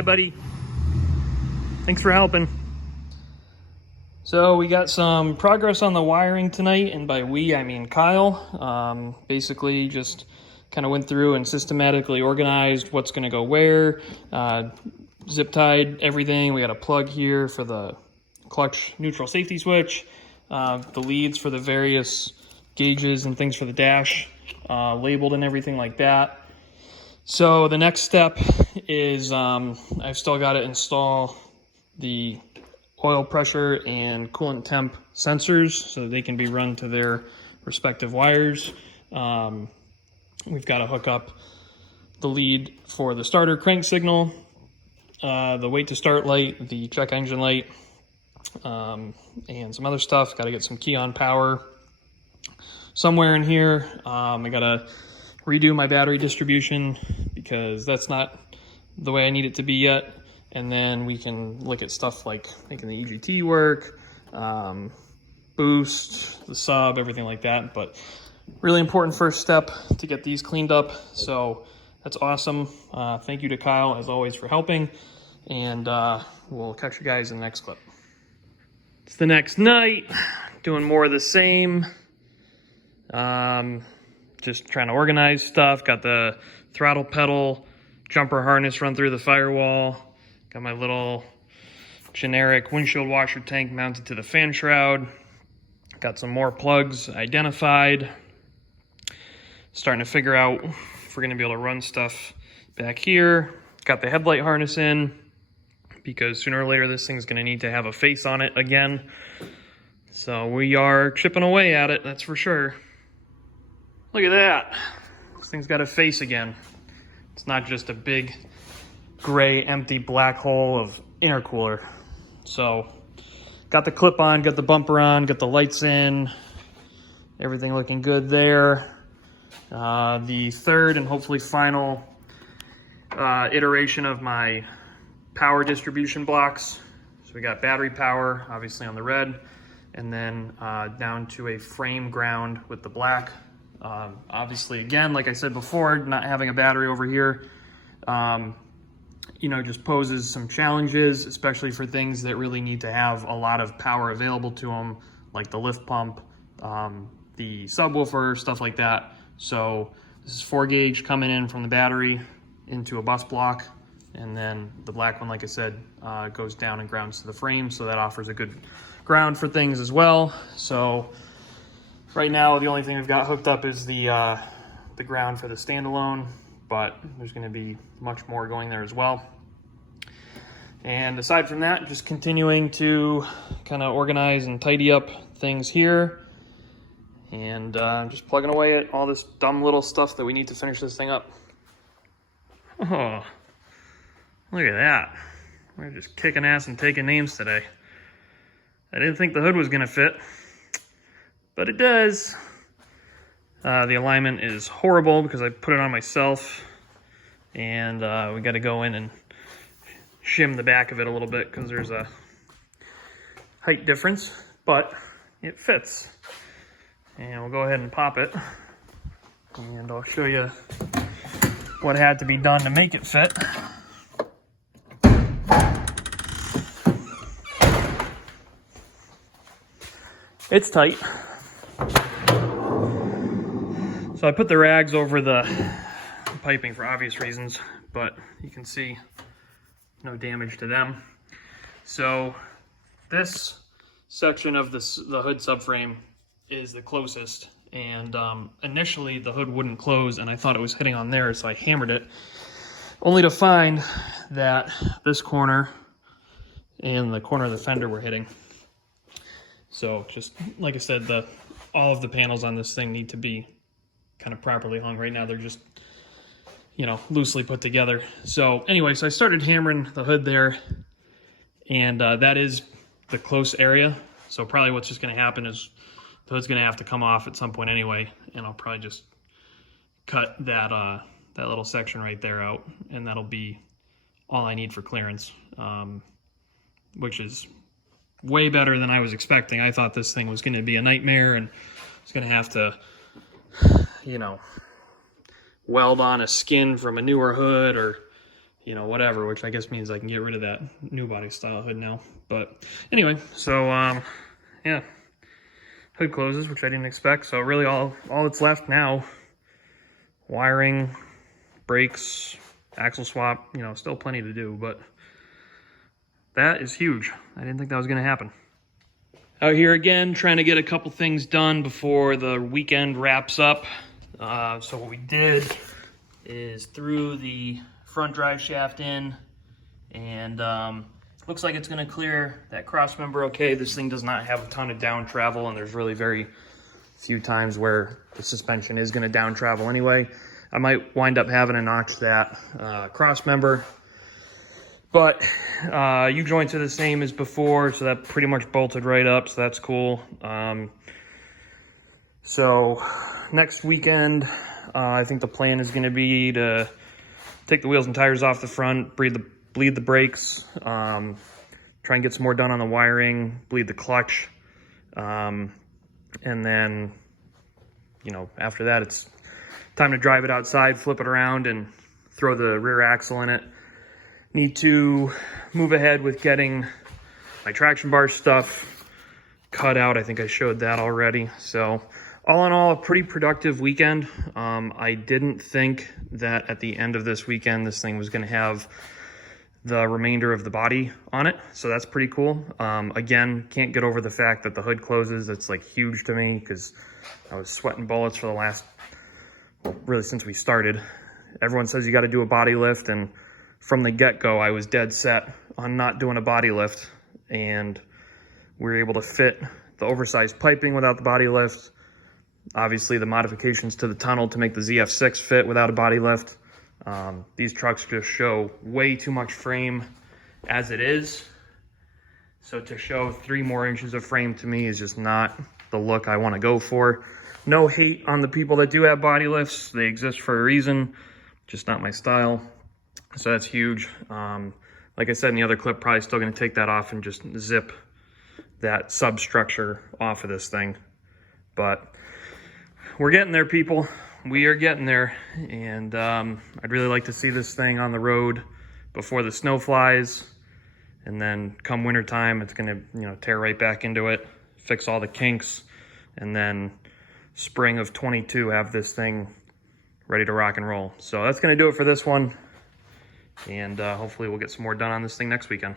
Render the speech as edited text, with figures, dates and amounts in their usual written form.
Bye, buddy. Thanks for helping. So we got some progress on the wiring tonight, and by we, I mean Kyle. Basically just kind of went through and systematically organized what's going to go where, zip tied everything. We got a plug here for the clutch neutral safety switch, the leads for the various gauges and things for the dash, labeled and everything like that. So the next step is I've still got to install the oil pressure and coolant temp sensors so they can be run to their respective wires. We've got to hook up the lead for the starter crank signal, the wait to start light, the check engine light, and some other stuff. Got to get some key on power somewhere in here. I got to redo my battery distribution because that's not the way I need it to be yet. And then we can look at stuff like making the EGT work, boost, the sub, everything like that. But really important first step to get these cleaned up. So that's awesome. Thank you to Kyle, as always, for helping. And we'll catch you guys in the next clip. It's the next night, doing more of the same. Just trying to organize stuff. Got the throttle pedal jumper harness run through the firewall. Got my little generic windshield washer tank mounted to the fan shroud. Got some more plugs identified. Starting to figure out if we're going to be able to run stuff back here. Got the headlight harness in because sooner or later this thing's going to need to have a face on it again. So we are chipping away at it, that's for sure. Look at that. This thing's got a face again. It's not just a big gray empty black hole of intercooler. So got the clip on, got the bumper on, got the lights in, everything looking good there. The third and hopefully final iteration of my power distribution blocks. So we got battery power obviously on the red, and then down to a frame ground with the black. Obviously, again, like I said before, not having a battery over here just poses some challenges, especially for things that really need to have a lot of power available to them, like the lift pump, the subwoofer, stuff like that. So this is 4 gauge coming in from the battery into a bus block, and then the black one, like I said, goes down and grounds to the frame, so that offers a good ground for things as well. So right now, the only thing we've got hooked up is the ground for the standalone, but there's going to be much more going there as well. And aside from that, just continuing to kind of organize and tidy up things here, and just plugging away at all this dumb little stuff that we need to finish this thing up. Oh, look at that. We're just kicking ass and taking names today. I didn't think the hood was going to fit, but it does. The alignment is horrible because I put it on myself, and we got to go in and shim the back of it a little bit because there's a height difference, but it fits. And we'll go ahead and pop it, and I'll show you what had to be done to make it fit. It's tight. So I put the rags over the piping for obvious reasons, but you can see no damage to them. So this section of the hood subframe is the closest, and initially the hood wouldn't close, and I thought it was hitting on there, so I hammered it, only to find that this corner and the corner of the fender were hitting. So just like I said, all of the panels on this thing need to be kind of properly hung. Right now they're just loosely put together. So anyway, so I started hammering the hood there, and that is the close area. So probably what's just going to happen is the hood's going to have to come off at some point anyway, and I'll probably just cut that little section right there out, and that'll be all I need for clearance, which is way better than I was expecting. I thought this thing was going to be a nightmare, and I was going to have to, weld on a skin from a newer hood or you know, whatever, which I guess means I can get rid of that new body style hood now. But anyway, so yeah, hood closes, which I didn't expect. So really all that's left now, wiring, brakes, axle swap, you know, still plenty to do, but that is huge. I didn't think that was gonna happen. Out here again, trying to get a couple things done before the weekend wraps up. So what we did is threw the front drive shaft in, and looks like it's gonna clear that cross member okay. This thing does not have a ton of down travel, and there's really very few times where the suspension is gonna down travel anyway. I might wind up having to notch that cross member, but U-joints are the same as before, so that pretty much bolted right up, so that's cool. So next weekend, I think the plan is going to be to take the wheels and tires off the front, bleed the brakes, try and get some more done on the wiring, bleed the clutch, and then, you know, after that it's time to drive it outside, flip it around, and throw the rear axle in it. Need to move ahead with getting my traction bar stuff cut out. I think I showed that already. So all in all, a pretty productive weekend. I didn't think that at the end of this weekend, this thing was going to have the remainder of the body on it. So that's pretty cool. Again, can't get over the fact that the hood closes. It's like huge to me because I was sweating bullets for the last, well, really since we started. Everyone says you got to do a body lift, and from the get-go, I was dead set on not doing a body lift, and we were able to fit the oversized piping without the body lift. Obviously, the modifications to the tunnel to make the ZF6 fit without a body lift. These trucks just show way too much frame as it is. So to show 3 more inches of frame to me is just not the look I want to go for. No hate on the people that do have body lifts. They exist for a reason, just not my style. So that's huge. Like I said in the other clip, probably still going to take that off and just zip that substructure off of this thing. But we're getting there, people. We are getting there. And I'd really like to see this thing on the road before the snow flies. And then come wintertime, it's going to, you know, tear right back into it, fix all the kinks, and then spring of 22 have this thing ready to rock and roll. So that's going to do it for this one. And hopefully we'll get some more done on this thing next weekend.